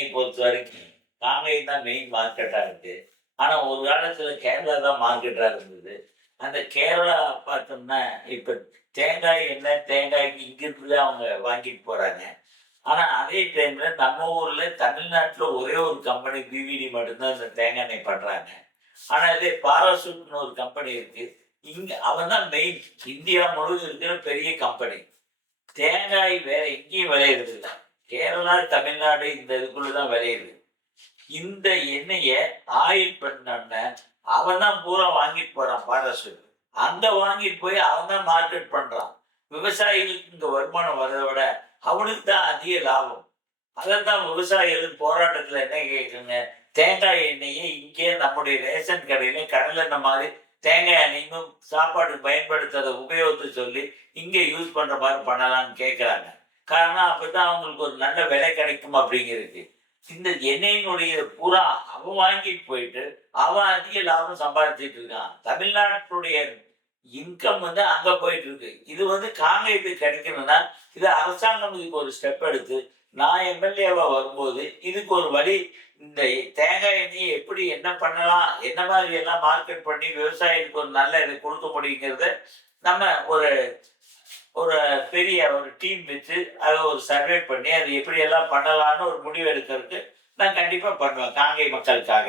எண்ணெயை பொறுத்த வரைக்கும் காங்கேயம் தான் மெயின் மார்க்கெட்டா இருக்கு. ஆனா ஒரு காலத்துல கேரளா தான் மார்க்கெட்டா இருந்தது. அந்த கேரளா பார்த்தோம்னா, இப்ப தேங்காய் எண்ணெய், தேங்காய்க்கு இங்கிருந்து தான் அவங்க வாங்கிட்டு போறாங்க. ஆனா அதே டைம்ல நம்ம ஊர்ல தமிழ்நாட்டுல ஒரே ஒரு கம்பெனி பிவிடி மட்டும் தான் இந்த தேங்காய் எண்ணெய் பண்றாங்க. ஆனா இதே பாராசூட்ன்னு ஒரு கம்பெனி இருக்கு. இங்க அவன் தான் மெயின். இந்தியா முழுவதும் இருக்கிற பெரிய கம்பெனி. தேங்காய் வேற எங்கேயும் விளையறது இல்ல. கேரளா, தமிழ்நாடு இந்த இதுக்குள்ள தான் விளையுது. இந்த எண்ணெய ஆயில் பண்ணோன்னே, அவன் தான் பூரா வாங்கிட்டு போறான் பாராசூட். அங்க வாங்கிட்டு போய் அவன் தான் மார்க்கெட் பண்றான். விவசாயிகளுக்கு இங்க வருமானம் வர்றத விட, அவனுக்கு தான் அதிக லாபம். அதத்தான் விவசாயிகள் போராட்டத்துல என்ன கேட்குங்க, தேங்காய் எண்ணெயை இங்கே நம்முடைய ரேஷன் கடையில கடலை எண்ணெய் மாதிரி தேங்காய் எண்ணெயும் சாப்பாட்டுக்கு பயன்படுத்துறத உபயோகத்தை சொல்லி இங்க யூஸ் பண்ற மாதிரி பண்ணலாம்னு கேட்குறாங்க. காரணம் அப்பதான் அவங்களுக்கு ஒரு நல்ல விலை கிடைக்கும் அப்படிங்கிறது. இந்த எண்ணெயினுடைய பூரா அவன் வாங்கிட்டு போயிட்டு அவன் அதிக லாபம் சம்பாதிச்சிட்டு இருக்கான். தமிழ்நாட்டுடைய இன்கம் வந்து அங்க போயிட்டு இருக்கு. இது வந்து காங்கேயத்துக்கு கிடைக்கணும்னா இது அரசாங்கம் இதுக்கு ஒரு ஸ்டெப் எடுத்து நான் எம்எல்ஏவா வரும்போது இதுக்கு ஒரு வழி, இந்த தேங்காய் எண்ணெயை எப்படி என்ன பண்ணலாம், என்ன மாதிரி எல்லாம் மார்க்கெட் பண்ணி விவசாயிகளுக்கு ஒரு நல்ல இதை கொடுக்க முடியுங்கிறத நம்ம ஒரு ஒரு பெரிய ஒரு டீம் வச்சு அதை ஒரு சர்வே பண்ணி அது எப்படி எல்லாம் பண்ணலாம்னு ஒரு முடிவு எடுக்கிறதுக்கு நான் கண்டிப்பா பண்ணுவேன் காங்கேய மக்களுக்காக.